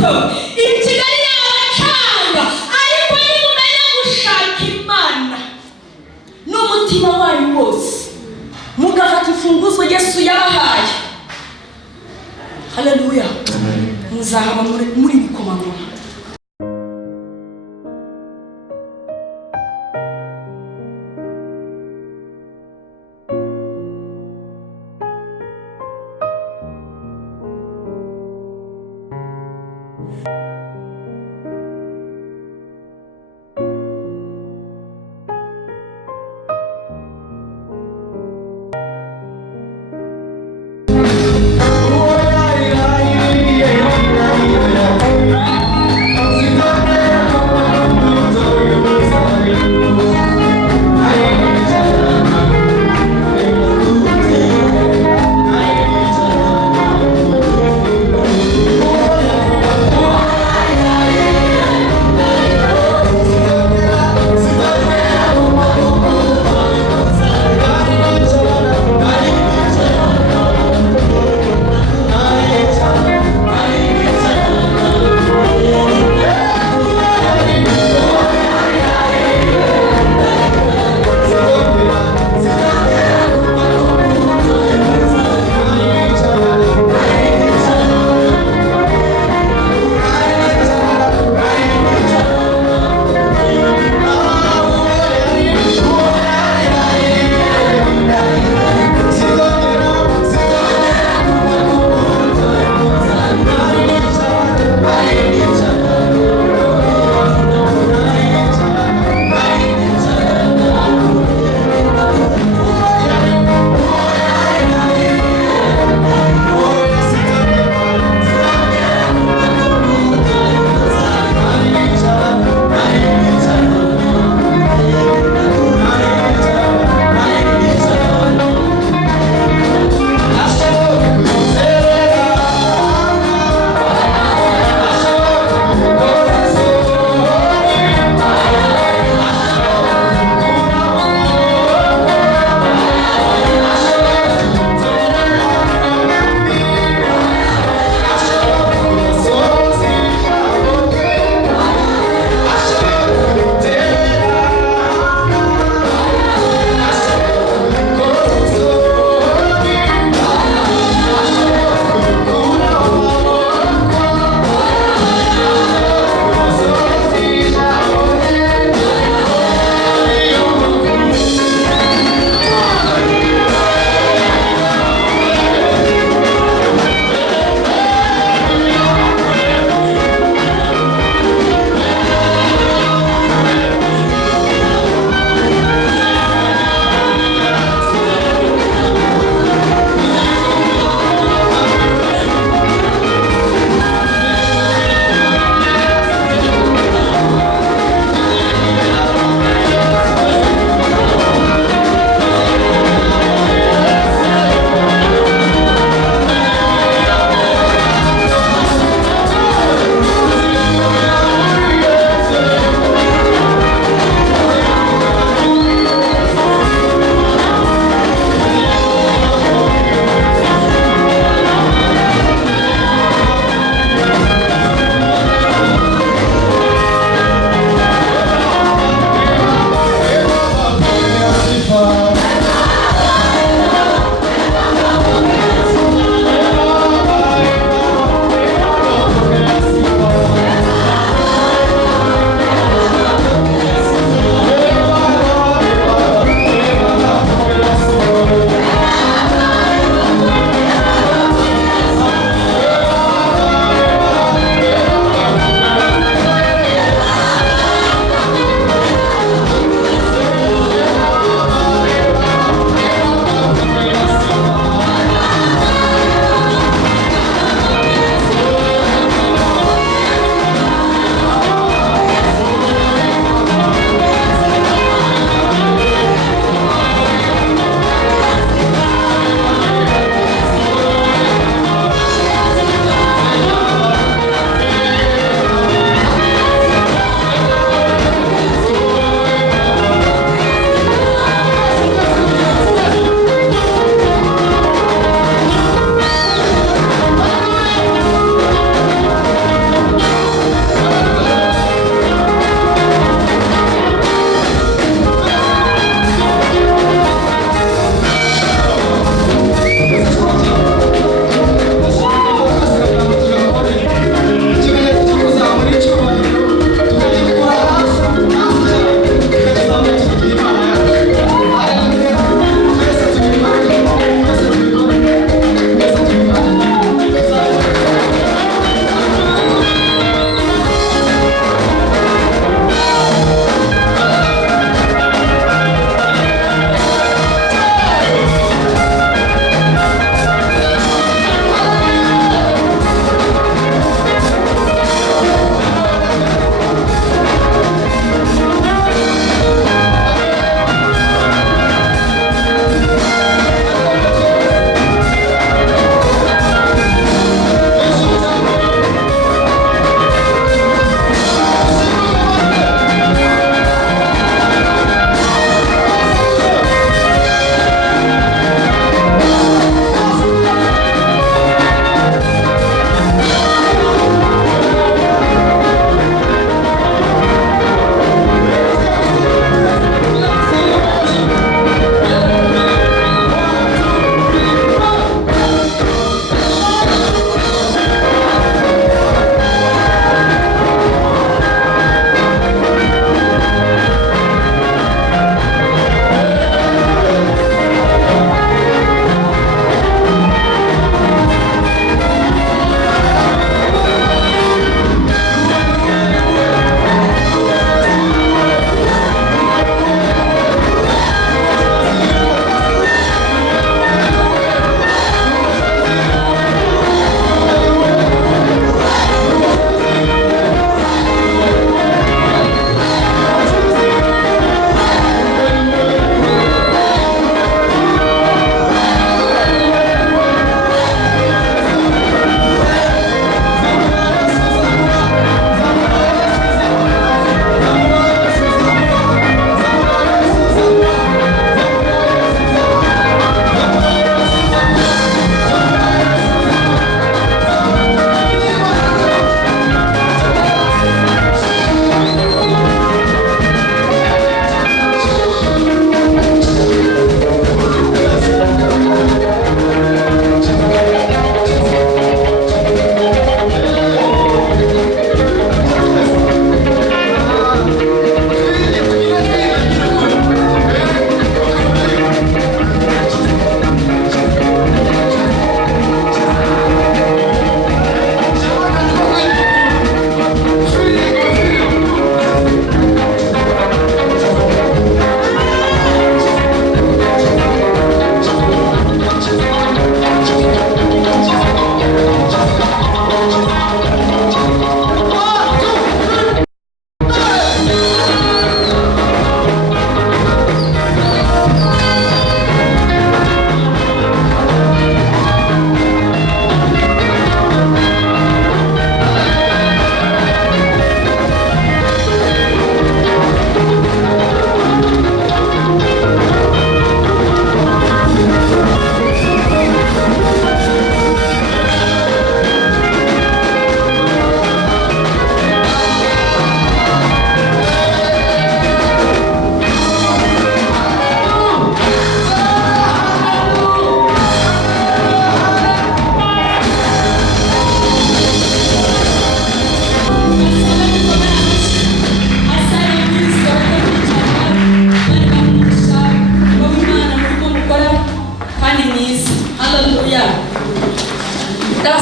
imbuto ikigali yabacanga, ariko nimumenya gushaka Imana n'umutima wanyu wose, mugafata imfunguzo Yesu yabahaye, haleluya, muzahaba muri bikomangoma.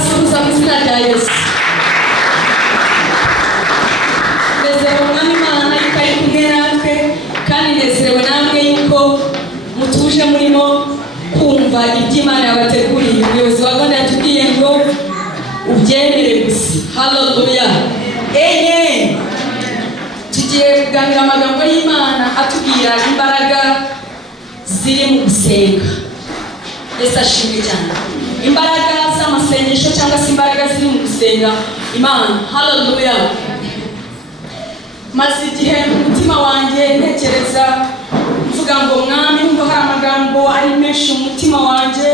ndabasuhuza mu izina rya Yesu. Nezerewe umwami Imana yuko ari kumwe natwe, kandi nezerewe namwe yuko mutuje murimo kumva ibyo Imana yabateguriye. Umuyobozi wa gahunda yatubwiye ngo ubyemere gusa. Haleluya, amen. Tugiye kuganira amagambo y'Imana atubwira imbaraga ziri mu gusenga. Yesu ashimwe cyane. Imbaraga z'amasengesho cyangwa se imbaraga ziri mu gusenga Imana. Haleluya. Maze igihe mu mutima wanjye ntekereza mvuga ngo mwami, ngo hari amagambo ari menshi mu mutima wanjye,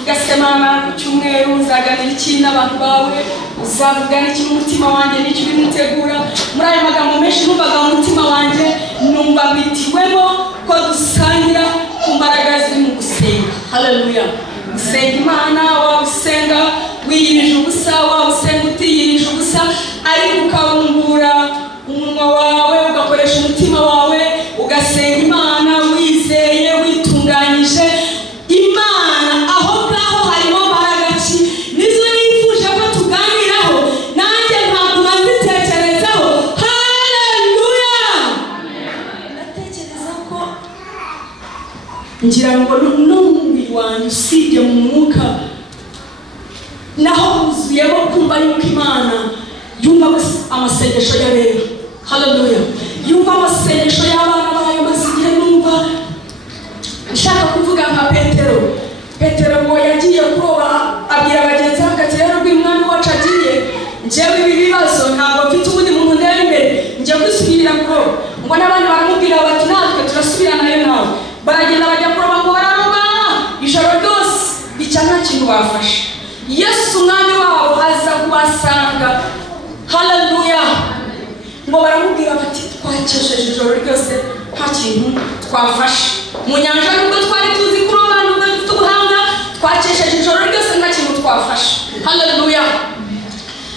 ugasemana ku cyumweru uzaganira iki n'abantu bawe, uzavugana iki mu mutima wanjye n'icyo uri mutegura. Muri ayo magambo menshi numvaga mu mutima wanjye, numva mbitiwemo ko dusangira ku mbaraga ziri mu gusenga. Haleluya. Gusenga Imana, waba usenga wiyirije ubusa, waba usenga utiyirije ubusa, ariko ukabumbura umunwa wawe ugakoresha umutima wawe ugasenga Imana wizeye witunganyije. Imana aho ngaho harimo mbaraga ki nizo nifuje ko tuganiraho, nanjye ntabwo nazitekerezaho. Haleluya. Ndatekereza ko ngira ngo n'umubiri wanjye usibye mu mwuka naho huzuyemo kumva yuko Imana yumva amasengesho y'abera. Haleluya. Yumva amasengesho y'abana bayo. Maze igihe numva nshaka kuvuga nka Petero ngo yagiye kuroba, abwira bagenzi be ati rero rw'umwami wacu agiye, njyewe ibi bibazo ntabwo mfite ubundi muntu ndeba imbere, njye kwisubirira kuroba. Ngo n'abandi baramubwira bati natwe turasubiranayo nawe. Baragenda bajya kuroba, ngo bararobana ijoro ryose, icya nta kintu bafashe. Yesu umwami wabo aza kubasanga. Haleluya. Ngo baramubwira bati twakesheje ijoro ryose nta kintu twafashe. Mu nyanja nubwo twari tuzi kuroba, nubwo dufite ubuhanga, twakesheje ijoro ryose nta kintu twafashe. Haleluya.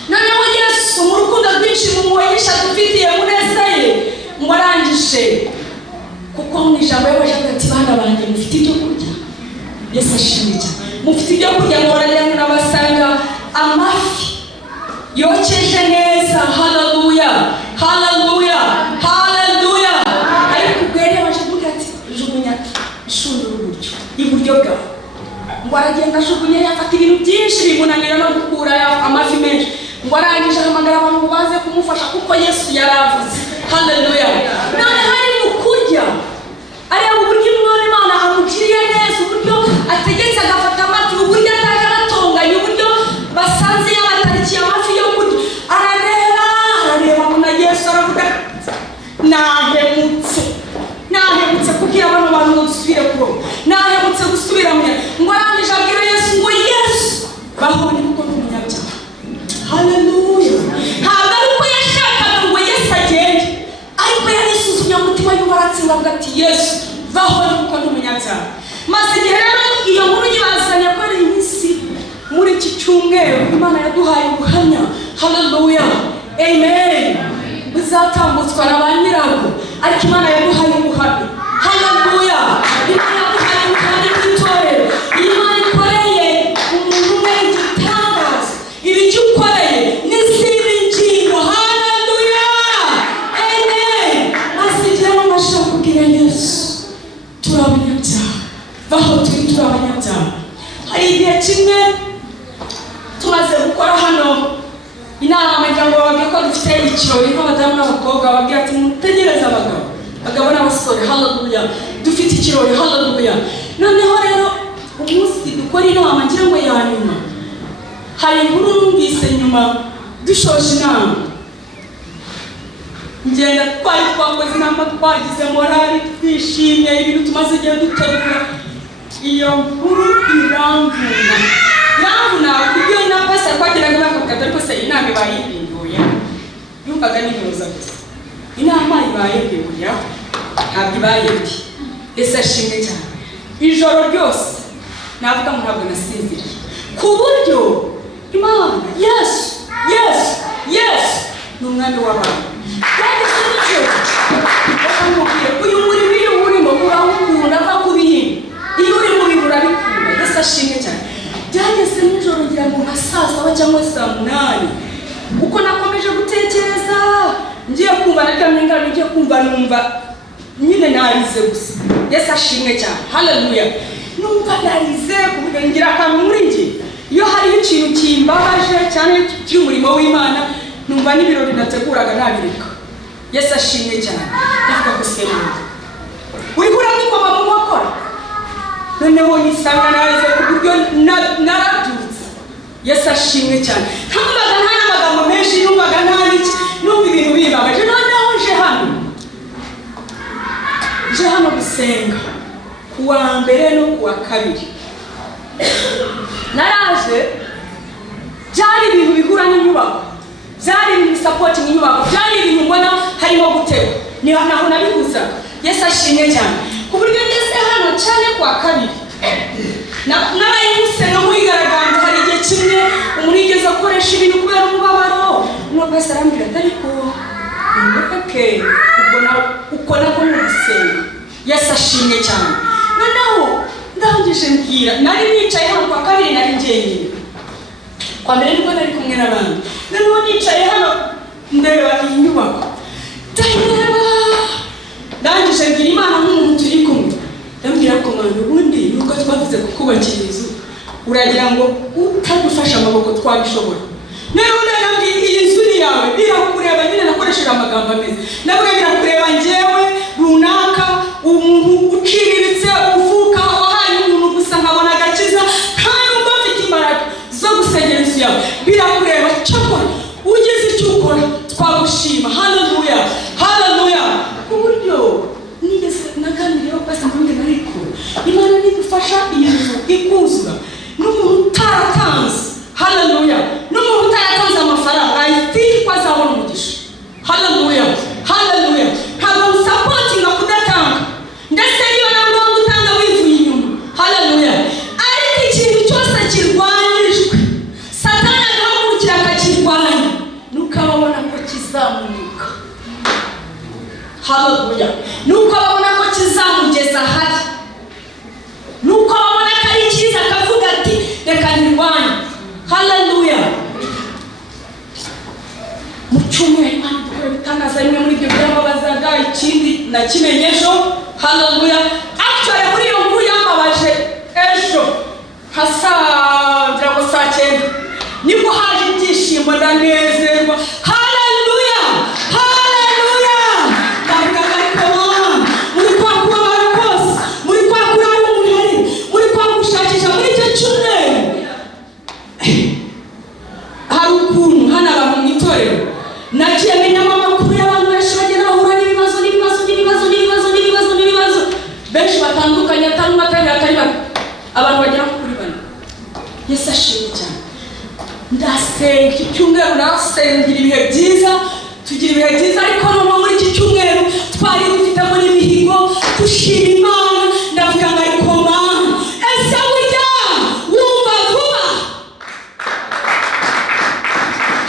Noneho Yesu mu rukundo rwinshi mumuhesha dufitiye muneza ye, ngo arangije kuko mu ijambo y'abaje ati bana banjye mufite ibyo kurya. Yesu ashimwe cyane. Mufite ibyo kurya, ngo barajyana n'abasanga amafi yokeje neza. Haleluya. Haleluya. Haleluya. Ariko ubwere baje kuvuga ati jugunya ishundura iburyo bwawe. Ngo aragenda ajugunya, yafata ibintu byinshi bimunanira no gukura amafi menshi. Ngo arangije ahamagara abantu baze kumufasha kuko Yesu yaravuze. Haleluya. None hari mu kurya areba uburyo umwami Imana amugiriye neza, uburyo ategetse agafata amafi, uburyo ataje aratonganya, uburyo basanze yabatarikiye amafi yo kurya. Arareba muna Yesu aravuga nahemutse kubwira bano bantu ngo dusubire kuroba, nahemutse gusubira mu ngo arangije abwira Yesu ngo Yesu bahone kuko ni umunyabyaha. Haleluya. Ntabwo ari uko yashakaga ngo Yesu agende, ariko yarisuzumye umutima yumva aratsinda avuga ati Yesu bahone kuko ni umunyabyaha. Maze igihe rero iyo nkuru yibazanye ko ari iminsi muri iki cyumweru Imana yaduhaye ubuhamya. Haleluya, amen. Buzatambutswa na ba nyirabwo, ariko Imana yaduhaye ubuhamya. Haleluya. Imana yaduhaye ubuhamya bw'itorero. Imana ikoreye umuntu umwe igitangaza, ibyo ukoreye n'izindi ngingo. Haleluya, amen. Maze igihe bashaka kubwira Yesu turi abanyabyaha, baho turi abanyabyaha. Hari igihe kimwe tumaze gukora hano inama cyangwa babwiye ko dufite ikirori nk'abadamu n'abakobwa, babwiye ati mutegereze abagabo n'abasore. Haleluya. Dufite ikirori. Haleluya. Noneho rero umunsi dukora inama ngira ngo ya nyuma, hari inkuru numvise nyuma dushoje inama. Ngenda twari twakoze inama, twagize morali, twishimye, ibintu tumaze igihe dutegura. Iyo nkuru iramvuna kubyo na pastor kwagiraga bakavuga ariko se inama bayibinduye, yumvaga n'inyoza gusa. Inama ibayibinduye ntabwo ibayibye. Yesu ashimwe cyane. Ijoro ryose navuga ngo ntabwo nasinziriye, ku buryo Imana Yesu ni umwami w'abantu. Kandi sinicyo bakamubwira uyu murimo iyo urimo urawukunda ava ku bintu, iyo uri mu bintu urabikunda. Yesu ashimwe cyane. Byageze nijoro ngira ngo nka saa saba cyangwa cyangwa saa 8 uko nakomeje gutekereza ngiye kumva nakamengana ngiye kumva numva nyine narize gusa. Yesu ashimwe cyane. Haleluya. Numva narize kuvuga ngira akantu muri nge. Iyo hari ikintu kimbabaje cyane cy'umurimo w'Imana numva n'ibirori nateguraga nabireka. Yesu ashimwe cyane. Ndavuga gusenga. Uri kurandikwa mu makora. Noneho nisanga narize ku buryo narabyutse. Yesu ashimwe cyane. Ntambaga nta n'amagambo menshi numvaga nta n'iki numva ibintu bibabaje. Noneho nje hano gusenga kuwa mbere no kuwa kabiri. Naraje byari ibintu bihura n'inyubako, byari ibintu supporting inyubako, byari ibintu mbona harimo guteba. Ni naho nabiguza. Yesu ashimwe cyane. Ku buryo ngeze hano cyane kuwa kabiri nabaye gusenga muri garaganda. Hari igihe kimwe umuntu yigeze akoresha ibintu kubera umubabaro, n'ubwo arambwira ariko okay uko nako gusenga. Yesu ashimwe cyane. Noneho ndangije mbwira nari nicaye hano kwa kabiri nari njyenyine. Kwa mbere niko nari kumwe n'abandi. Noneho nicaye hano ndeba iyi nyubako. Ndangije mbwira Imana nk'umuntu turi kumwe. Ndambwira ko Mana ubundi nuko twavuze kukubakira inzu uragira ngo utagufasha amaboko twabishobora. Noneho ndambwira iyi nzu ni yawe birakureba nyine nakoresheje amagambo ameze. Ndavuga birakureba njyewe runaka umuntu uciriritse uvuka wahaye umuntu gusa nkabona agakiza kandi ubwo mfite imbaraga zo gusengera inzu yawe. Birakureba cyakora ugize icyo ukora twagushima. Haleluya. Haleluya. Ku buryo nigeze naganiriyeho pasi mbonye ariko Imana nidufasha iyi nzu ikuzura n'umuntu utaratanze. Haleluya. N'umuntu utaratanze amafaranga ayifite ko azabona umugisha. Haleluya. Haleluya. Ntabwo supporting kudatanga ndetse niba nabwo gutanga wivuye inyuma. Haleluya. Ariko ikintu cyose kirwanijwe Satani agahagurukira akakirwanya nukabona ko kizamunika. Haleluya. Nukabona ko kizamugeza hari, nukabona ko ari cyiza akavuga ati reka nirwanye. Haleluya. Mu cyumweru Imana dukora bitangaza bimwe muri ibyo byambabazaga ikindi nakimenyejo. Haleluya. Actually muri iyo nkuru yambabaje ejo hasangira ngo saa 9 nibwo haje ibyishimo ndanezerwa. Haleluya. Haleluya. Ndavuga ariko muri kwa kubabara kose, muri kwa kurara umunari, muri kwa gushakisha muri icyo cyumweru hari ukuntu hano abantu mu itorero nagiye menya amakuru y'abantu benshi bagenda bahura n'ibibazo benshi batandukanye atari abantu bagera kuri 4. Yesu ashimwe cyane. Ndasenga iki cyumweru nasengira ibihe byiza tugira ibihe byiza ariko no muri iki cyumweru twari dufite muri mihigo dushima Imana. Ndavuga ngo ariko Mana ese burya wumva vuba.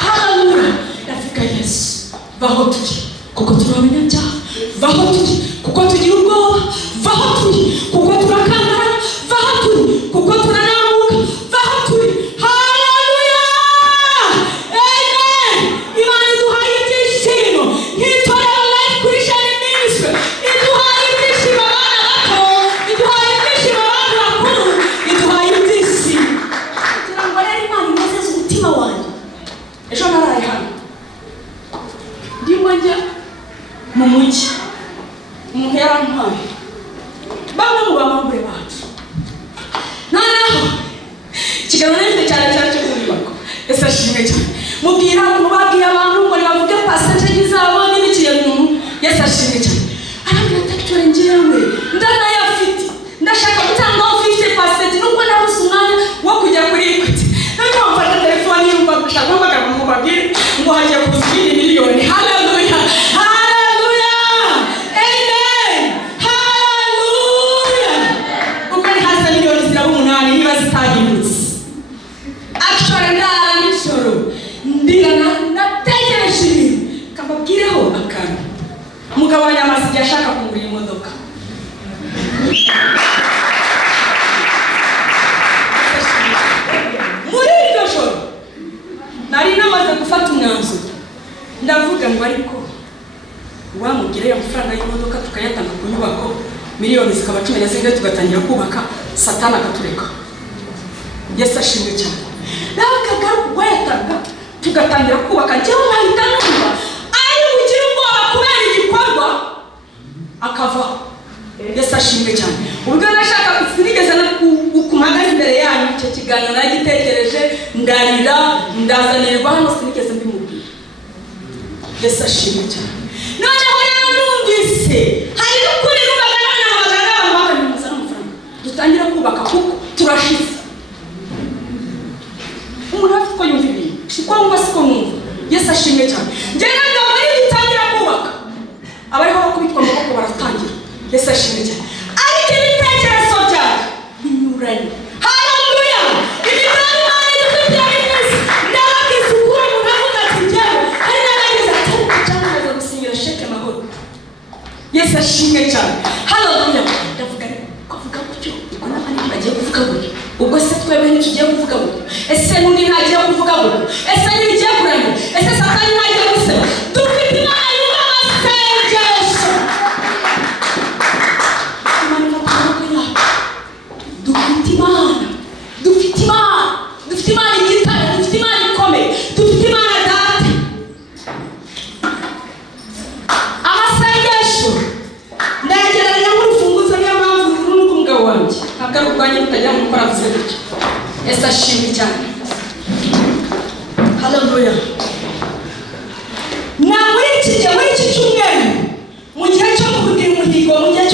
Haleluya. Ndavuga Yesu vaho turi kuko turi abanyabyaha, vaho turi kuko tugira ubwoba, vaho turi kuko turakangara, vaho turi kuko turanamuka, vaho turi. Haleluya. Amen. Imana iduhaye ibyishimo nk'itorero Life Christian Ministry. Iduhaye ibyishimo abana bato, iduhaye ibyishimo abantu bakuru, iduhaye ibyishimo. Kugira ngo rero Imana inezeze umutima wanjye. Ejo naraye hano ndimo njya mu mujyi umuntu yarantwaye bamwe mu bamagure bacu. Noneho ikiganiro nifite cyane cyo kubibako. Yesu ashimwe cyane. Mubwira ukuntu babwiye abantu ngo bavuge passage zabo n'ibikiye muntu. Yesu ashimwe cyane. Arambwira ati actually njyewe ndanayafite ndashaka gutanga 50% nuko nabuze umwanya wo kujya kuri Equity. Noneho mfata telefone yumva gushaka ngo babwire ngo hagiye kuzira miliyoni. Haleluya. Haleluya. Amen. Haleluya. Uko ni hasa miliyoni zira 8 niba zitahindutse. Actually ndara n'ijoro ndira nategereje ibintu kambabwireho akantu. Umugabo wanyamaze ashaka kungura imodoka. Muri iryo joro nari namaze gufata umwanzuro ndavuga ngo ariko wamugireye amafaranga y'imodoka tukayatanga ku nyubako miliyoni zikaba 10 tugatangira kubaka Satana akatureka. Yesu ashimwe cyane. Nakaga wetaga tugatangira kubaka njyewe mpahita numva ari kugira ubwoba kubera igikorwa akava. Yesu ashimwe cyane. Ubwo nashaka kusinigeza na kukumagaza imbere yanyu icyo kiganiro nagitekereje ndarira ndazanirwa hano sinigeze mbimubwira. Yesu ashimwe cyane. Noneho rero numvise hari n'ukuri n'ubagana n'abagana bamuzana amafaranga dutangira kubaka kuko turashize. Umuntu afite ko yumva ibintu siko wumva siko numva. Yesu ashimwe cyane. Njye nanga muri dutangira kubaka abariho bakubitwa amaboko baratangira. Yesu ashimwe cyane. Ariko ibitekerezo byawe binyuranye. Haleluya. Ibitari mari dufite ibintu ndabakizukura mu navuga ati njyewe hari n'abagize ati cyangwa gusinyira sheke mahoro. Yesu ashimwe cyane. Haleluya. Ndavuga kuvuga gutyo uko n'abandi bagiye kuvuga gutyo. Ubwo se twebwe ntitugiye kuvuga gutyo. Ese n'undi ntagiye kuvuga gutyo. Ese ntigiye kurana. Ese Satani ntagiye guseba. Dufite Imana y'amasengesho. Dufite Imana igitare, dufite Imana ikomeye, dufite Imana data. Amasengesho ndageranya nk'urufunguzo niyo mpamvu uru n'umugabo wanjye ntabwo ari urwanya mutagira ngo mukora avuze gutyo. Yesu ashimwe cyane. Haleluya. Na muri iki cyumweru mu gihe cyo kugira umuhigo, mu gihe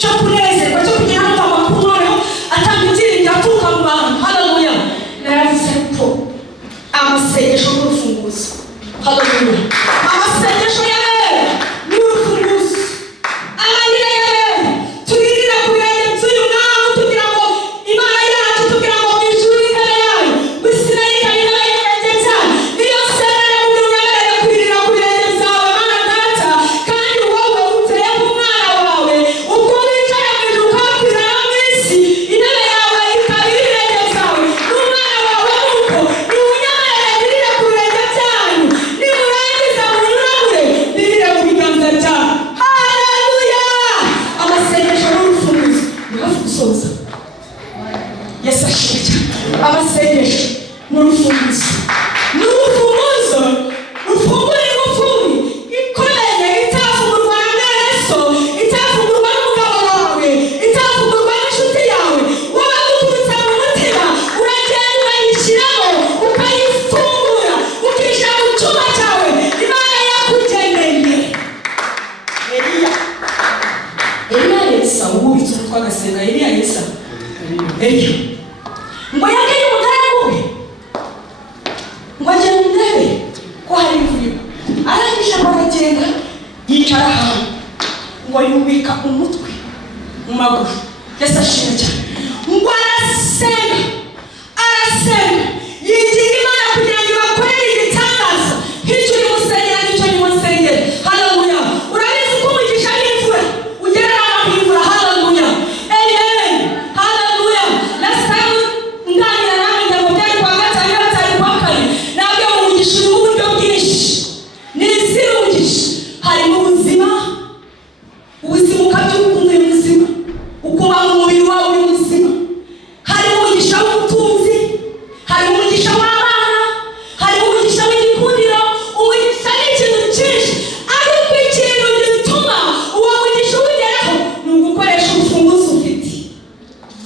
cyo kunezerwa, cyo kugira amakuru noneho atambikira aturuka mu bantu. Haleluya. Naravuze ko amasengesho n'urufunguzo. Haleluya. Amasengesho yawe n'urufunguzo. Amarira yawe turirira ku birenge by'uyu mwami tugira ngo Imana yacu tugira ngo ijuru imbere yayo gusina yikayira ibirenge byayo. Niyo sera unyumerere kuririra ku birenge byawe Mana data kandi wowe uteye ku mwana wawe ubwo wicaye mu ijuru ukakwira no mu isi intebe yawe ikabira ibirenge byawe n'umwana wawe nuko niwunyemerere ndirire ku birenge byanyu nimurangiza munyuragure ndirire mu biganza byanyu. Haleluya. Amasengesho n'urufunguzo ni hafi gusoza. Yesu ashimwe cyane. Amasengesho n'urufunguzo rufungura ingufuri ikomeye itafungurwa na mwene so, itafungurwa n'umugabo wawe, itafungurwa n'inshuti yawe. Wowe guturutse mu mutima uragenda ukayishyiramo ukayifungura ukishyira mu cyuma cyawe Imana yakugeneye. Eliya Yesa ubitse umutwe agasenga. Eliya Yesa ngo yabwiye umugaragu we ngo agere mu ndebe ko hari imvura. Arangije ngo aragenda yicara ahantu ngo yubika umutwe mu maguru. Yesu ashimwe cyane. Ngo arasenga yigira Imana kugira ngo ibakorere igitangaza nk'icyo uri musengera n'icyo ni musengera. Haleluya. Urabizi ko umugisha n'imvura ugerera ahantu imvura. Haleluya. Amen. Haleluya. Nasanze nganira nawe ngo byari kwa gatanu batari kwa kane nabyo umugisha uri mu buryo bwinshi. Ni isi umugisha harimo ubuzima ukabyuka ukumva uri muzima ukumva mu mubiri wawe uri muzima. Harimo umugisha w'ubutunzi, harimo umugisha w'abana, harimo umugisha w'igikundiro. Umugisha ni ikintu cyinshi ariko ikintu gituma uwo mugisha ugeraho ni ugukoresha urufunguzo ufite.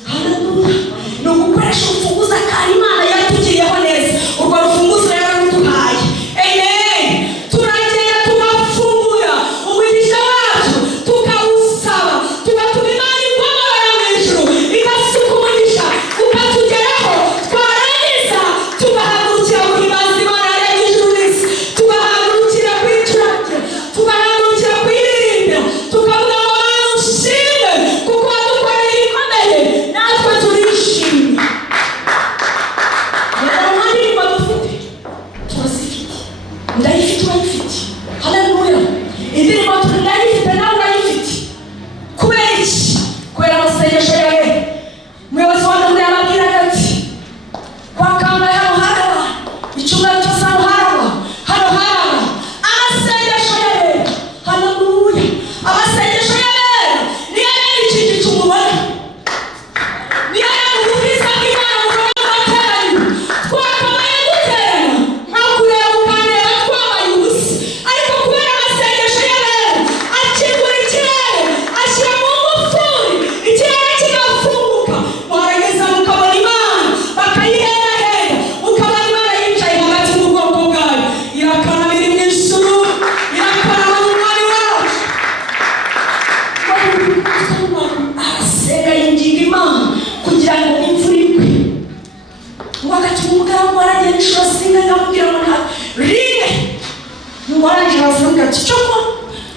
Haleluya. Ni ugukoresha urufunguzo kandi Imana yatugiriyeho neza. Urwo rufunguzo rero ruduhaye. Amen. Turagenda tugafungura umugisha wacu tukawusaba tugatuma Imana igomora mu ijuru igasuka umugisha ukatugeraho. Twarangiza tugahagurukira guhimbaza Imana yaremye ijuru n'isi, tugahagurukira kuyicuranga, tugahagurukira kuyiririmba, tukavuga ngo Mana ushimwe kuko wadukoreye ibikomeye natwe turishimye. Rero nta ndirimbo dufite turazifite. Ndayifite urayifite. Haleluya. Indirimbo ndayifite nawe urayifite. Kubera iki? Kubera amasengesho yawe. Umuyobozi wa gahunda yababwiraga ati kwa Kangahe hano hari abantu 10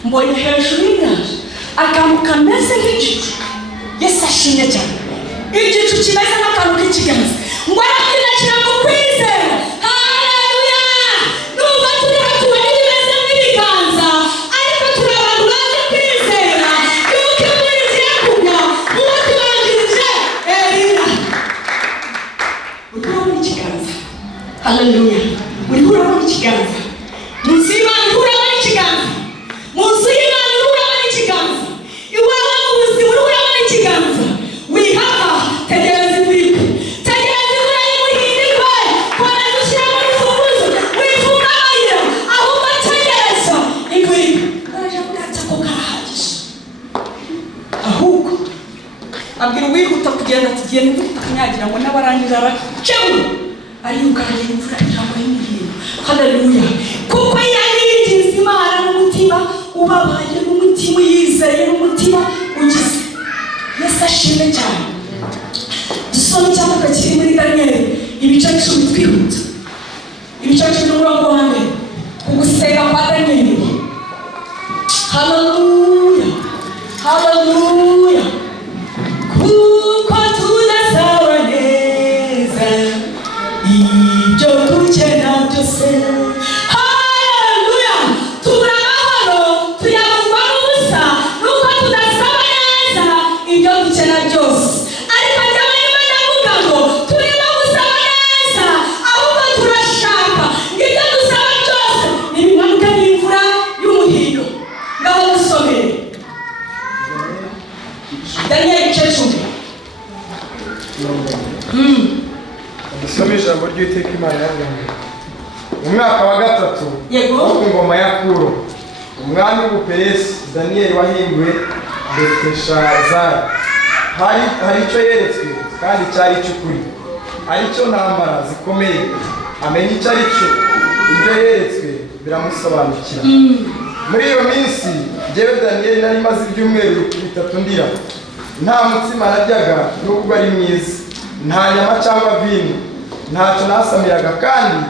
mbonye hejuru y'inyanja akantu kameze nk'igicu. Yesu ashimye cyane. Igicu kimeze nk'akantu k'ikiganza ngo arabwira kiramukwizera. Haleluya! Nubwo turi hatubona ibimeze nk'ibiganza ariko turi abantu bazi kwizera yuko imvura igiye kugwa uwo tubanjirije Eliya. Urabona ikiganza? Haleluya! Urabona ikiganza? Munsi y'Imana urabona ikiganza? Munsi y'Imana urabona ikiganza? Iwawe mu buzima urabona ikiganza? Wihaka tegereza imvura. Tegereza imvura y'umuhindiko. Komeza ushyiramo urufunguzo. Wifunga amayira. Ahubwo tegereza imvura. Uraje bwatsi ko karahagije. Ahubwo abwira uwihuta kugenda tugenda imvura kunyagira ngo n'abarangiza arakebu. Ariruka aragenda imvura iragwa y'umuhindiko. Haleluya! Kuko yayigize Imana n'umutima ubabaye n'umutima yizeye n'umutima ugize. Yesu ashimwe cyane. Dusome icyandiko kiri muri Daniyeli ibice 10 twihuta. Ibice 10 n'umurongo wa mbere. Kugusenga kwa Daniyeli. Haleluya! Haleluya! Kuko tudasaba neza ibyo dukenera byose. Haleluya! Tubura amahoro tuyabuzwa n'ubusa nuko tudasaba neza ibyo dukenera byose. Ariko njyewe Imana avuga ngo turimo gusaba neza ahubwo turashaka ibyo dusaba byose nibimanuka n'imvura y'umuhindo. Ngaho dusomere Daniyeli 10. Dusome ijambo ry'Uwiteka Imana yavuze. Mu mwaka wa 3 Yego. wo ku ngoma ya Kuro, umwami w'Ubuperesi Daniyeli wahinduwe Beluteshazari, hari icyo yeretswe kandi cyari cy'ukuri, ari cyo ntambara zikomeye. Amenya icyo ari cyo, ibyo yeretswe biramusobanukira. Muri iyo minsi jyewe Daniyeli nari maze ibyumweru 3 ndira, nta mutsima naryaga n'ubwo ari mwiza, nta nyama cyangwa vino, ntacyo nasamiraga kandi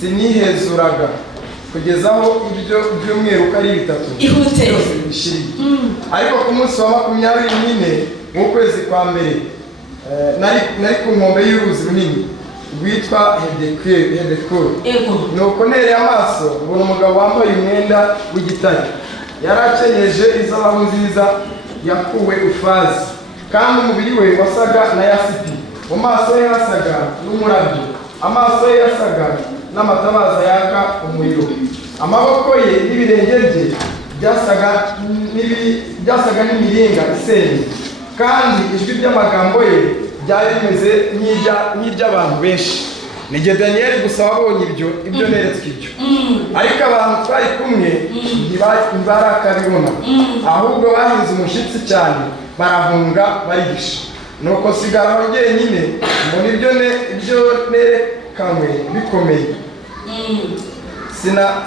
sinihezuraga kugeza aho ibyo byumweru ko ari 3 ihutero bishiriye. Ariko ku munsi wa 24 w'ukwezi kwa mbere nari ku nkombe y'uruzi runini rwitwa Hedekuru. Nuko ntereye amaso mbona umugabo wambaye umwenda w'igitare, yari akenyeje izahabu nziza yakuwe Ufazi, kandi umubiri we wasaga na yasipi. Mu maso ye hasaga n'umurabyo, amaso ye yasaga n'amatabaza yaka umuriro, amaboko ye n'ibirenge bye byasaga n'imiringa isenye, kandi ijwi ry'amagambo ye byari rimeze nk'iry'abantu benshi. Ni jye Daniyeli gusa wabonye ibyo neretswe ibyo. Ariko abantu twari kumwe ntibarakabibona, ahubwo bahinze umushyitsi cyane, barahunga barihisha. Nuko sigara aho jyenyine mbona ibyo nerekanwe bikomeye.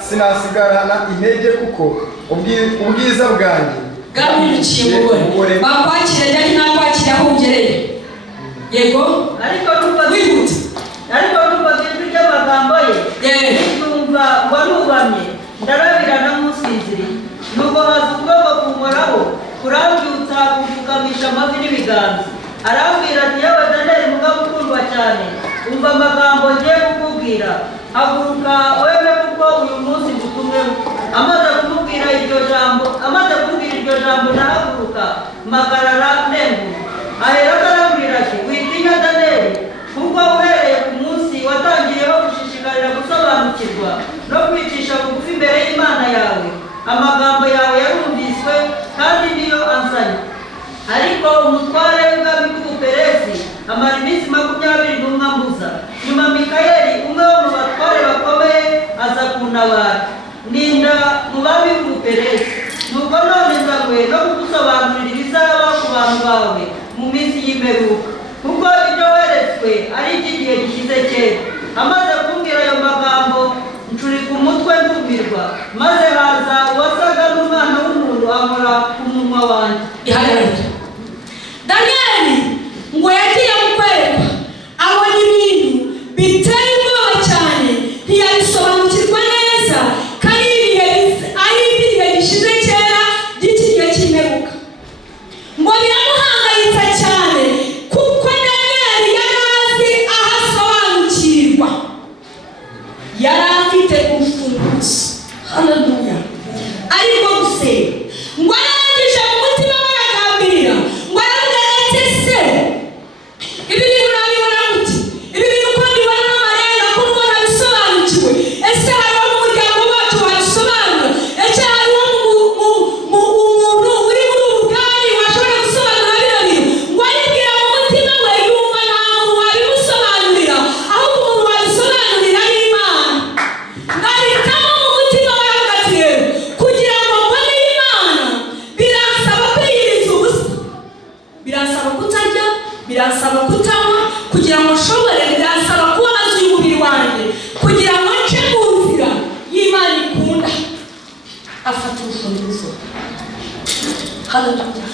Sinasigarana intege kuko ubwiza bwanjye bwamwirukiye mubone. Bakwakira ryari ntakwakira aho ugereye. Yego? Ariko numva ijwi ry'amagambo ye numva ngo nubamye ndarabira namusinziriye. Nuko haza ukuboko kunkoraho kurambyutsa kumfukamisha amavi n'ibiganza. Arambwira ati yewe Daniyeli mugabo ukundwa cyane, umva amagambo ngiye kukubwira. Haguruka wewe kuko uyu munsi ngutumweho. Amaze kumubwira iryo jambo nahaguruka mpagarara nengura. Ahera arambwira ati witinya Daniyeli, kuko uhereye ku munsi watangiyeho gushishikarira gusobanura gusobanukirwa no kwicisha bugufi imbere y'Imana yawe. Amagambo yawe yarumviswe kandi niyo ansanye. Ariko umutware w'ubwami bw'Ubuperesi amara iminsi 20 n'umwambuza. Nyuma Mikayeli umwe wo mu batware bakomeye aza kuntabara, ndinda mu bami b'Ubuperesi. Nuko none nzanywe no kugusobanurira ibizaba ku bantu bawe mu minsi y'imperuka, kuko ibyo weretswe ari iby'igihe gishize kera. Amaze kumbwira ayo magambo ncurika umutwe ndumirwa, maze haza uwasaga n'umwana w'umuntu ankora ku munwa wanjye. Ihagarare. Danieli ngo yagiye mukwerekwa abona ibintu biteye ubwoba cyane, ntiyabisobanukirwa neza, kandi ari igihe gishize kera by'ikigihe cy'imperuka. Ngo biramuhangayitsa cyane kuko Danieli yari azi aho asobanukirwa, yari afite urufunguzo. Haleluya. Ariko gusenga ngo arangije mu mutima we aragambirira ngo aravuga ati se ibi bintu nabibona gute? Ibi bintu ko mbibona amarenga ko mbona bisobanukiwe. Ese hariho mu muryango wacu wabisobanura? Ese hariho umuntu uri muri ubu bwami washobora gusobanura bino bintu? Ngo aribwira mu mutima we yumva nta muntu wabimusobanurira, ahubwo umuntu wabisobanurira ni Imana. Ngahitamo mu mutima we avuga ati rero kugira ngo mbone Imana biransaba kwiyiriza ubusa, biransaba kutarya, biransaba kutanywa, kugira ngo nshobore, biransaba kubabaza uyu mubiri wanjye kugira ngo nce mu nzira y'Imana ikunda. Afata urufunguzo. Haleluya.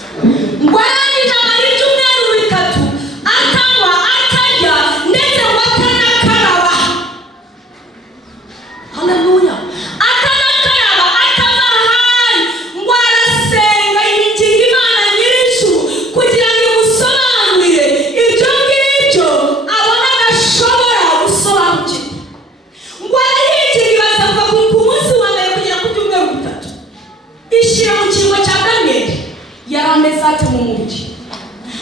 Ngo arangije amara ibyumweru 3 atanywa atarya ndetse ngo atanakaraba. Haleluya. Atanakaraba, atamahari, ngo arasenga yinginga Imana nyir'ijuru kugira ngo imusobanurire ibyo ngibyo abona adashobora gusobanukirwa. Ngo arayinginga azavuga ku munsi wa mbere kugera ku byumweru 3 ishyira mu kigo cya Danieli. Yari ameze ate mu mubiri?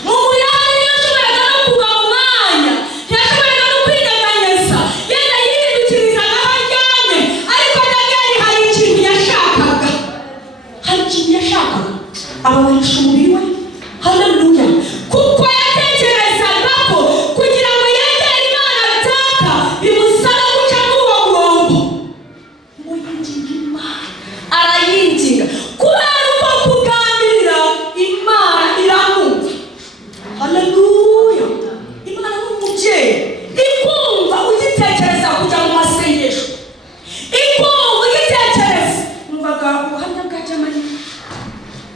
Mu mubiri hari ntiyashoboraga no kuva mu mwanya, ntiyashoboraga no kwigaganyeza, yenda yihindukirizaga aho aryamye. Ariko Danieli hari ikintu yashakaga, ababarisha umubiri we. Haleluya. Kuko yatekerezaga ko kugira ngo yegere Imana data bimusaba guca muri uwo murongo. Ngo yinginga Imana, arayinginga kubera uko kugambirira Imana iramwumva. Haleluya. Imana ni umubyeyi, ikumva ugitekereza kujya mu masengesho, ikumva ugitekereza. Numvaga ubuhamya bwa Jamani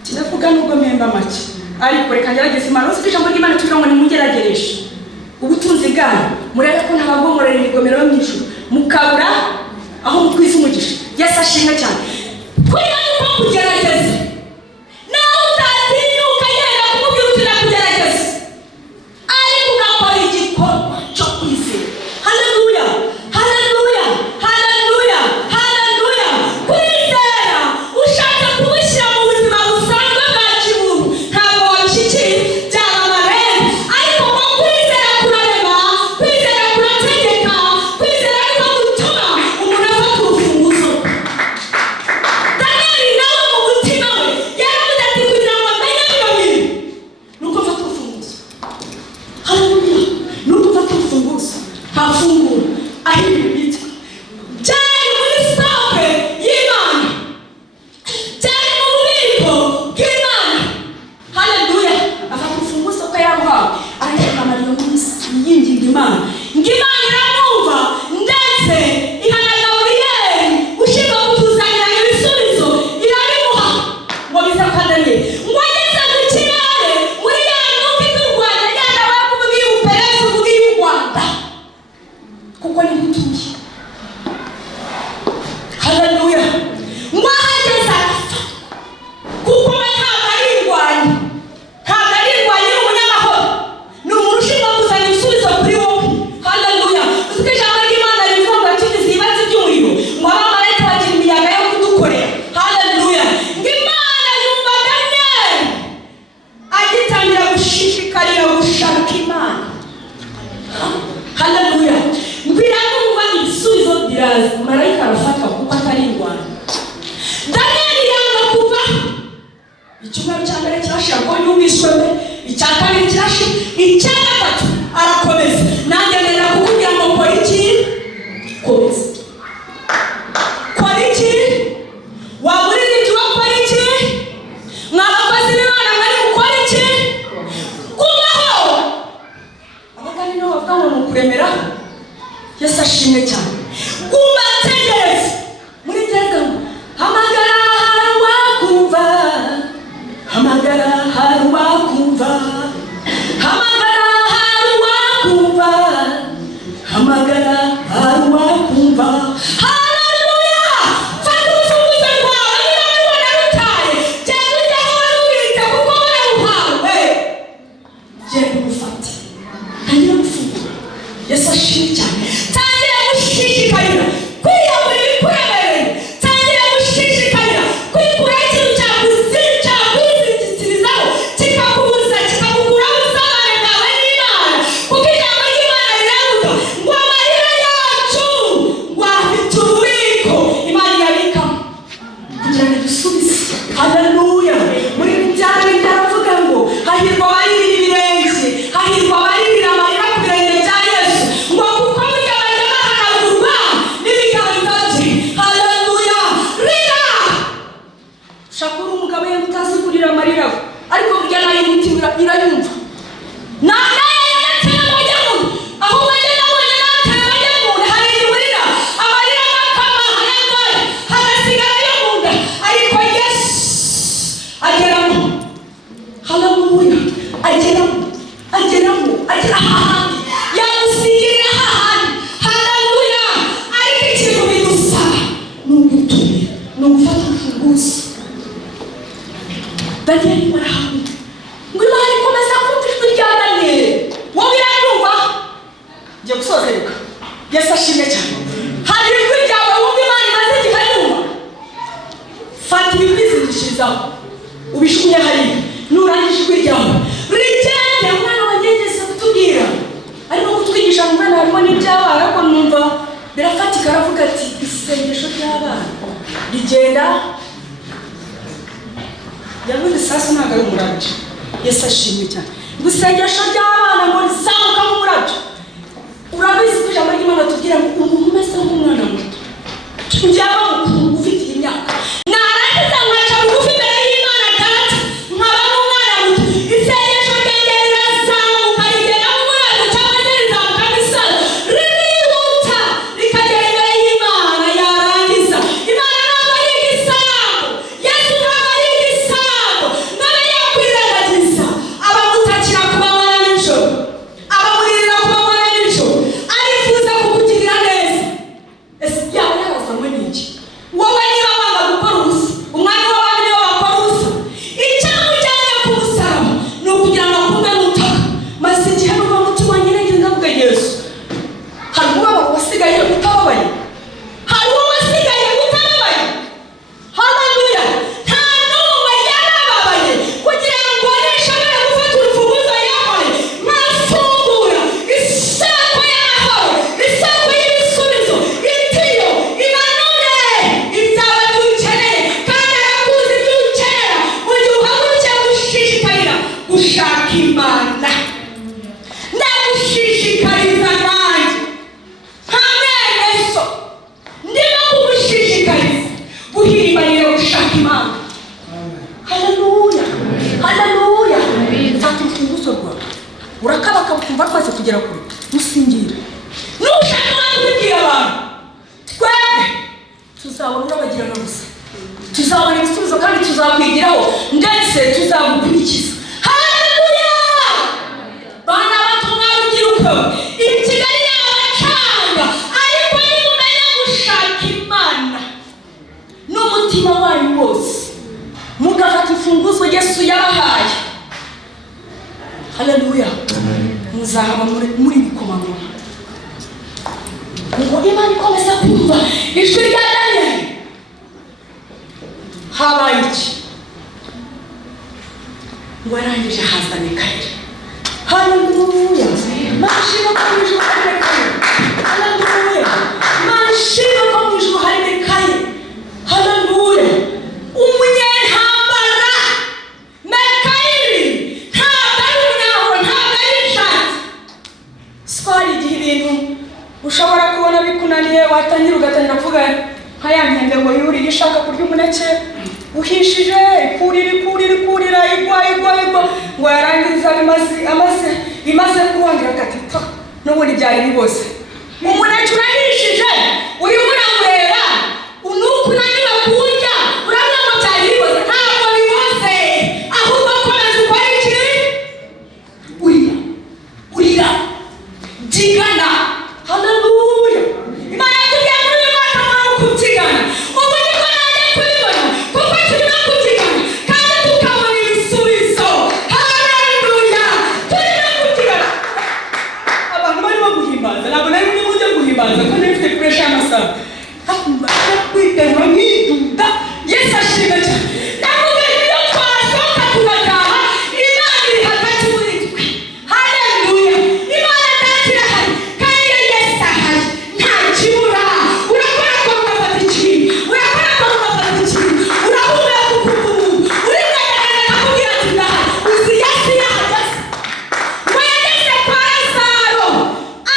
kinavuga nubwo mpemba make, ariko reka ngerageze Imana. Uzi ko ijambo ry'Imana tugira ngo nimugeragereshe ubutunzi bwanyu, murebe ko ntabagomorera imigomero yo mu ijuru, mukabura aho mukwiza umugisha. Yesu ashimwe cyane. Kwiga ni uko kugerageza, nawe utatinyuka yenda kumubwira uti ndakugerageza, ariko ugakora igikorwa cyo kwizera. Haleluya, haleluya, haleluya, haleluya. Kwizera ushaka kubushyira mu buzima busanzwe bwa kimuntu ntabwo wabishyikira, byaba amarembo. Ariko ngo kwizera kurarema, kwizera kurategeka, kwizera ariko gutuma umuntu afata urufunguzo. Danieli nawe mu mutima we yaravuze ati kugira ngo amenye bino bintu nuko afata urufunguzo. Haleluya. Nuko afata urufunguzo hafungura aho ibintu bitwa byari muri stoke y'Imana, byari mu bubiko bw'Imana. Haleluya. Afata urufunguzo ko yaruhawe, ariko amarira munsi yinginga Imana, ngo Imana iramwumva ndetse ihana Gaburiyeli ushinzwe kutuzanira ibisubizo irabimuha ngo bize kwa Danieli. Ngo ageze mu kirere muri ya nuko iturwanya yenda bakuvuga iy'Ubuperesi uvuga iy'u Rwanda kuko ni gutuye. Haleluya. Ngo ahageze arapfa kuko we ntabwo ari indwanyi, ntabwo ari indwanyi, ni umunyamahoro, ni umuntu ushinzwe kuzana ibisubizo kuri wowe. Haleluya. Uzi ko ijambo ry'Imana rivuga ngo tugize ibibazo by'umuriro ngo abamarayika bagira imiyaga yo kudukorera. Haleluya. Ngo Imana yumva Danieli agitangira gushishikarira gushaka Imana. Haleluya. Ngo iramwumva, ibisubizo biraza. icya gatatu arakomeza. Nanjye ndenda kukubwira ngo kora iki? Komeza. Kora iki? Waburiye ibyo wakora iki? Mwabakozi b'Imana mwari gukora iki? Kubaho. Abagani niho bavuga ngo ni ukuremeraho. Yesu ashimwe cyane. Kubategereza. Muri byega ngo hamagara hari uwakumva. Hamagara hari uwakumva. Hamagara hari uwakumva. Hamagara hari uwakumva. Haleluya! Fata urufunguzo rwawe niba rubona rutaye. Genda ujya aho warubitse kuko wararuhawe. Genda urufate. Tangira gufungura. Yesu ashimwe cyane. Tangira gushishikarira kwiyamura ibikuremereye. Tangira gushishikarira kwikuraho ikintu cyakuzirikirizaho kikakubuza kikakuguraho ubusabane bwawe n'Imana. Kuko ijambo ry'Imana riravuga ngo amarira yacu ngo afite ububiko Imana irabikamo kugira ngo dusubize. Haleluya! Muri byari byaravuga ngo hahirwa abaririra ibirenge, hahirwa abaririra amarira ku birenge bya Yesu, ngo kuko burya bajya bahanagurwa n'ibiganza bye. Haleluya! Rira! Ushaka uri umugabo yenda utazi kurira amarira we, ariko burya nayo umutima irayumva. Nayo yagatera amajya mu nda, aho wajya nabonye natera amajya mu nda, hari igihe urira amarira agakama hayagore hagasigara yo mu nda, ariko Yesu ageramo. Haleluya! Ageramo agera ahandi yamusigirira ahandi. Haleluya! ariko ikintu bidusaba ni ugutumira, ni ugufata urufunguzo. Daniyeli barahamwe ngo Imana ikomeza kumva ijwi rya Daniyeli. Wowe iranyumva? Ngiye gusoza reka. Yesu ashimwe cyane. Hari ijwi ryawe wumva Imana imaze igihe yumva. Fata ibizindishirizaho ubishukunye hariya. Nurangisha ijwi ryawe rigende. Umwana wagegeze kutubwira arimo kutwigisha mu mwana harimo n'iby'abana, ariko numva birafatika. Aravuga ati isengesho ry'abana rigenda. Yavuze sasa ntabwo ari umurabyo. Yesu ashimwe cyane. Ngo isengesho ry'abana ngo rizamuka nk'umurabyo. Urabizi ko ijambo ry'Imana tubwira ngo umuntu umeze nk'umwana muto njyaba mukuru ufite imyaka narangiza nkaca bugufi imbere y'Imana data nkaba n'umwana muto. Isengesho ryanjye rirazamuka rigenda nk'umurabyo cyangwa se rizamuka nk'isaro, ririhuta rikagera imbere y'Imana. Yarangiza Imana ntabwo ari igisambo, Yesu ntabwo ari igisambo, nawe yakwirengagiza. Abamutakira ku manywa na nijoro, abamuririra ku manywa na nijoro, arifuza kukugirira neza. Ese yaba yarazanywe n'iki? Wowe niba wanga gukora ubusa, umwanya w'abandi nibo bakora ubusa. Icyamujyanye ku musaraba ni ukugira ngo akumve n'utaka. Maze igihe numva umutima wanjye nagize ndavuga Yesu, hari umubabaro wasigaye utababaye? Hari uwo wasigaye utababaye? Haleluya! Nta n'umwe yarababaye kugira ngo nishobore gufata urufunguzo yabaye nkafungura isoko y'amahoro, isoko y'ibisubizo, itiyo imanure ibyawe dukeneye. Kandi arakuzi ibyo ukenera mu gihe uhagurukiye gushishikarira gushaka Imana. Ndagushishikariza nanjye nka mwene so, ndimo kugushishikariza guhimbanira gushaka Imana. Haleluya! Haleluya! Fata urufunguzo rwawe urakabaka ukumva rwose kugera kure. Musingira nushaka kubibwira abantu, twebwe tuzabona urabagirana gusa, tuzabona ibisubizo kandi tuzakwigiraho ndetse tuzagukurikiza. Haleluya! Bana bato mwarubyiruko, iyi Kigali yabacanga, ariko nimumenya gushaka Imana n'umutima wanyu wose, mugafata imfunguzo Yesu yabahaye. Haleluya! Muzahaba muri bikomangoma. Ngo Imana ikomeza kumva ijwi rya Daniyeli. Habaye iki? Ngo arangije haza Mikayeli. Haleluya! Mashimo ko mu ijuru hari Mikayeli. Haleluya! Mashimo ko mu ijuru hari Mikayeli. Haleluya! Umunyentambara Mikayeli ntabwo ari umunyaho, ntabwo ari nkaya nkende ngo yuriye ishaka kurya umuneke uhishije kurira igwa ngo yarangiza imaze kurangira ati pfa n'ubundi byari bibose. Umuneke urahishije urimo uramureba nuko unaniwe kuwurya uravuga ngo byari bibose. Ntabwo bibose, ahubwo komeza ukora iki? Urira byigana. Haleluya. Imana yatubwiye muri uyu mwaka mwana kubyigana. Ubu niko nanjye kubibona kuko turimo kubyigana kandi tukabona ibisubizo. Haleluya. Turimo kubyigana. Abantu barimo guhimbaza, ntabwo nari muri mujye guhimbaza ko nifite pressure y'amasaha. Hakumva kwiterura nk'iduda. Yesu ashimwe cyane. Ndavuga iyo twasohoka tugataha Imana iri hagati muri twe. Haleluya. Imana data irahari kandi iyo Yesu ahari nta kibura. Urakora ko ugafata ikintu, urakora ko ugafata ikintu, urahumeka ukumva umuntu urigaragaza akakubwira ati ndahari. Uzi Yesu yahagaze. Ngo yageze kwa Lazaro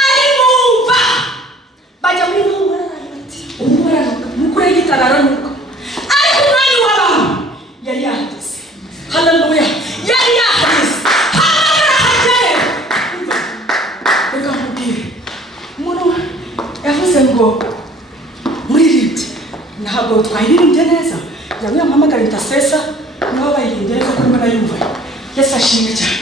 ari mu mva. Bajya muri Mumura bati umubara mukuru y'igitararo nuko ariko umwanya w'abantu yari yahageze. Haleluya. Yari yahageze. Hahagere. Reka nkubwire umuntu yavuze ngo muri riti ntabwo twayiririmbye neza yamwe mpamagara itasesa niho bayirimbye neza ko mbona yumva. Yesu ashimwe cyane.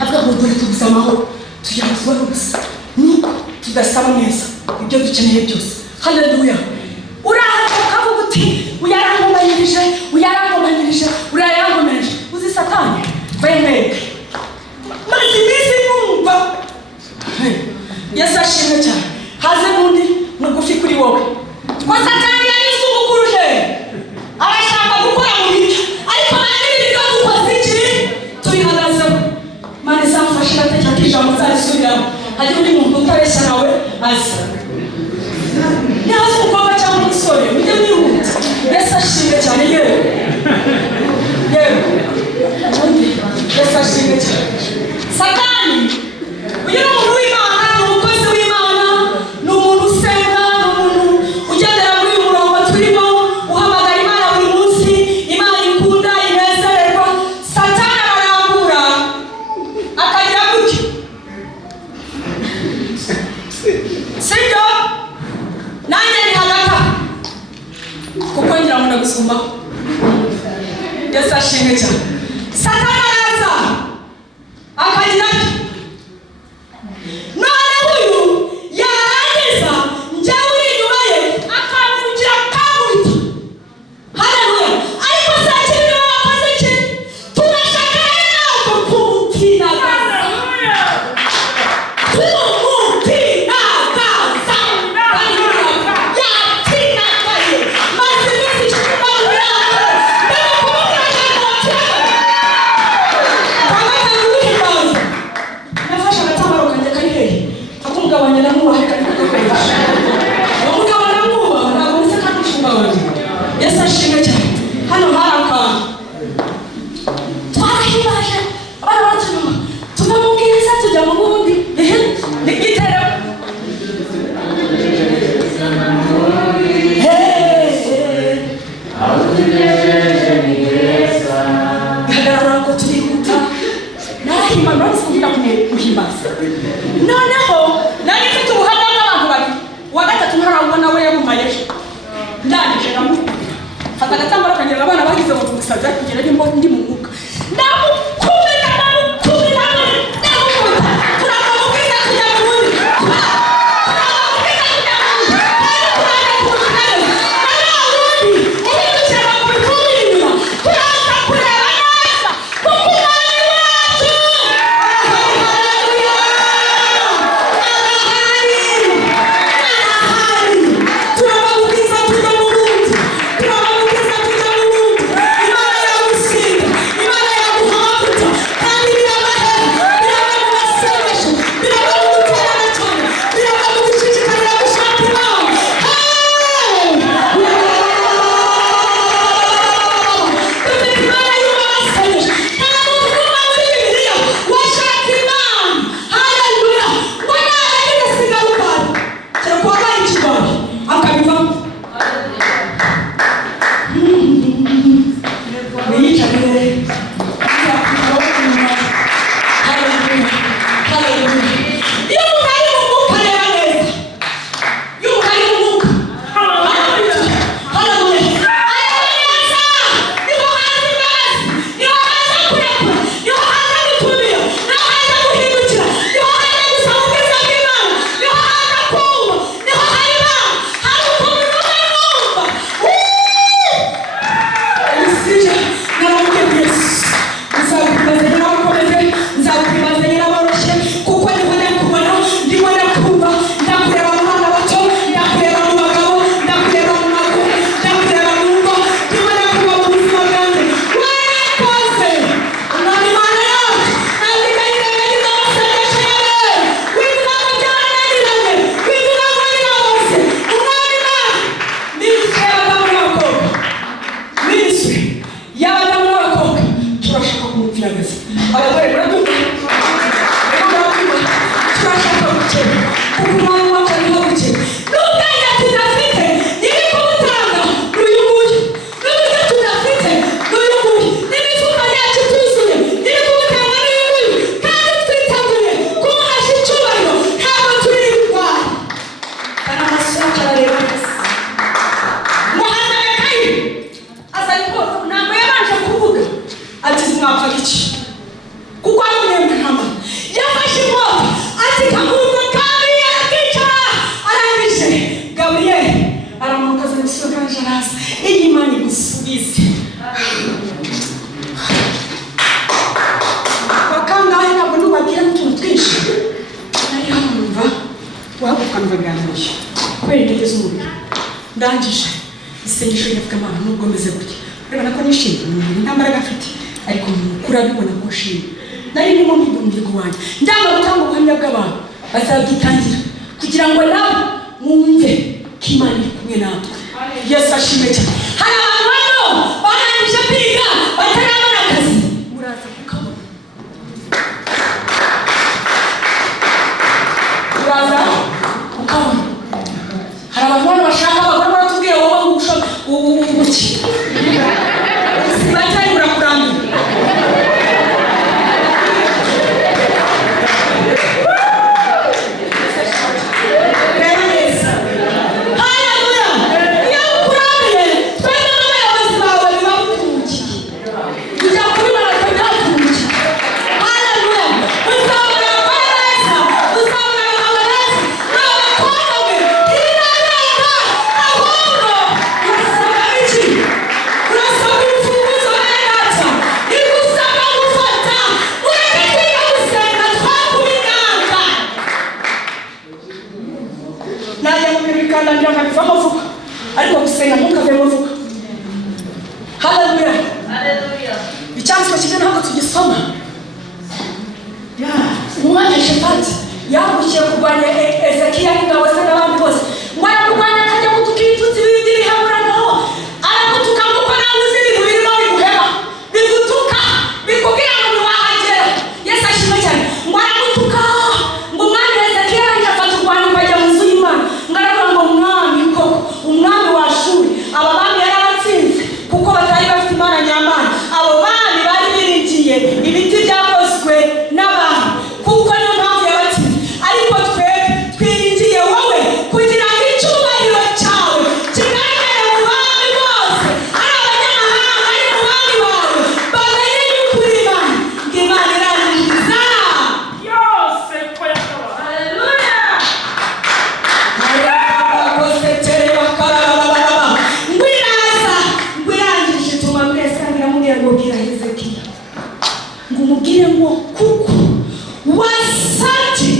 Avuga ngo dore tubuze amahoro tugira amasohoro gusa nuko tudasaba neza ibyo dukeneye byose. Haleluya. Urahaca ukavuga uti uyarangomanirije uzi Satani bayemeye maze iminsi numva. Yesu ashimwe cyane. Haze n'undi mugufi kuri wowe ko Satani yari isubukuruje arashaka gukora mu bice ariko nanjye ibiryo dukoze iki tubihagazeho. Mana izamfashe irategeka ko ijambo nzarisubiramo hajya undi muntu utareshya nawe aza nihaze umukobwa cyangwa umusore mujye mwihuta. Yesu ashimwe cyane. yewe Yesu ashimwe cyane. Satani uyu ni umuntu w'Imana, ni umukozi w'Imana, ni umuntu usenga, ni umuntu ugendera muri uyu murongo turimo uhamagara Imana buri munsi. Imana ikunda inezererwa. Satani ararambura akagira gutya sibyo nanjye ni hagati kuko ngira ngo ndagusumbaho. Yesu ashimwe cyane. Satani araza akagira ati none uyu yarangiza njyewe uri inyuma ye akamwinjira akamwita. Haleluya. Ariko saa kibi niwe wakoze iki? Turashaka ntabwo kumutinagaza. Yatinagaye maze iminsi icumi nafashe agatambaro kanjye kari hehe akumugabanya namwubahe kari kugakoresha umugabanya namwubaha ntabwo ndetse kandi ushumba wanjye. Yesu ashimwe cyane. Hano hari akantu twarahibaje abana batunyuma tuva mu bwiza tujya mu bundi igitero bihagarara ngo turihuta. Narahimba none sikubwira guhimbaza. Noneho nari mfite ubuhamya bw'abantu babiri. Uwa gatatu ntarawubona we yabumayeje ndangije ndamubwira fata agatambaro kanjye abana bagize ngo tumusaza kugira ngo ndi mu mwuka ndamukubita turamubwira kujya mu bundi Imana yagusinda, Imana yaguhanga. araza iyo Imana igusubize bakangahe ntabwo nubabwira n'utuntu twinshi nari hano numva wahaguruka numva birananiye kubera intege z'umubiri ndangije isengesho riravuga Mana nubwo meze gutya urabona ko nishimye umubiri nta mbaraga afite ariko mukuru abibona ko nshimye nari ndimo mbiga umuhigo wanjye ndanga gutanga ubuhamya bw'abantu bazabwitangira kugira ngo nabo mwumve ko Imana iri kumwe natwe. Yesu ashimwe cyane. Hari abantu hano barangije kwiga batarabona akazi muraza kukabona, muraza kukabona. Hari abantu hano bashaka abagore baratubwira wowe ubuki batari burakuramira. Ariko gusenga ntukavemo vuba. Haleluya. Haleluya. Icyanditswe kimwe ntabwo tugisoma. Umwanya Shefati yahagurukiye kurwanya Ezekiya n'ingabo ze n'abandi bose. Ngo aramurwanya akajya gutuka ibitutsi bibiri bihamuranaho. Aragutuka nk'uko nawe uzi ibintu birimo biguhema. Bigutuka, bikubwira ngo ntiwahagera. Yesu ashimwe cyane. Ngo aragutuka. Ngo umwami Ezekiya arangije afata urwanya ukajya mu nzu y'Imana. Ngo aravuga ngo umwami koko, umwami wa Ashuri, aba bami yarabatsinze kuko batari bafite Imana nyamana. Abo bami bari biringiye ibiti byakozwe n'abantu kuko niyo mpamvu yabatsinze. Ariko twebwe twiringiye wowe kugira ngo icyubahiro cyawe kigaragare mu bami bose, ari abanyamahanga ari mu bami bawe bamenye yuko uri Imana, ngo Imana irangiriza yose ko yakabaye. Haleluya. Umubwire ngo kuko wasabye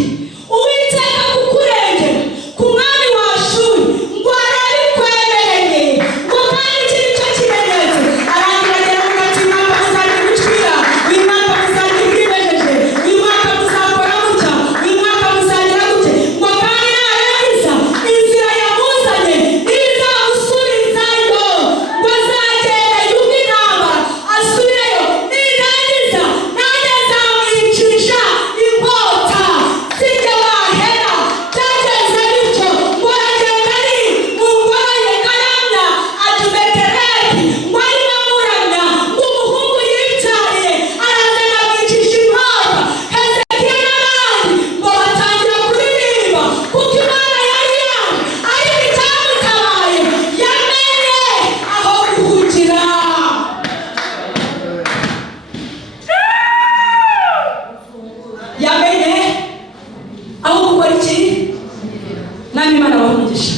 Uwiteka kukurengera ku mwami wa Ashuri ngo arabikwemereye ngo kandi iki ni cyo kimenyetso. Arangira agera mu gati mwaka muzajya gucira, uyu mwaka muzajya bwimejeje, uyu mwaka muzakora gutya, uyu mwaka muzagira gute, ngo kandi narangiza inzira yamuzanye izamusubizayo, ngo azagenda yumve intambara asubireyo, nirangiza nanjye nzamwicisha inkota sijya wahera. Byagenze bityo ngo aragenda ari mu ngoro ye aramya Adubekereti ngo arimo amuramya, ngo umuhungu yibyariye arazana amwicisha inkota. Hezekiya n'abandi ngo batangira kuririmba kuko Imana yari yaje, ariko icyamutabaye yamenye aho guhungira. Yamenye aho gukora iki? Nami Imana bamugisha.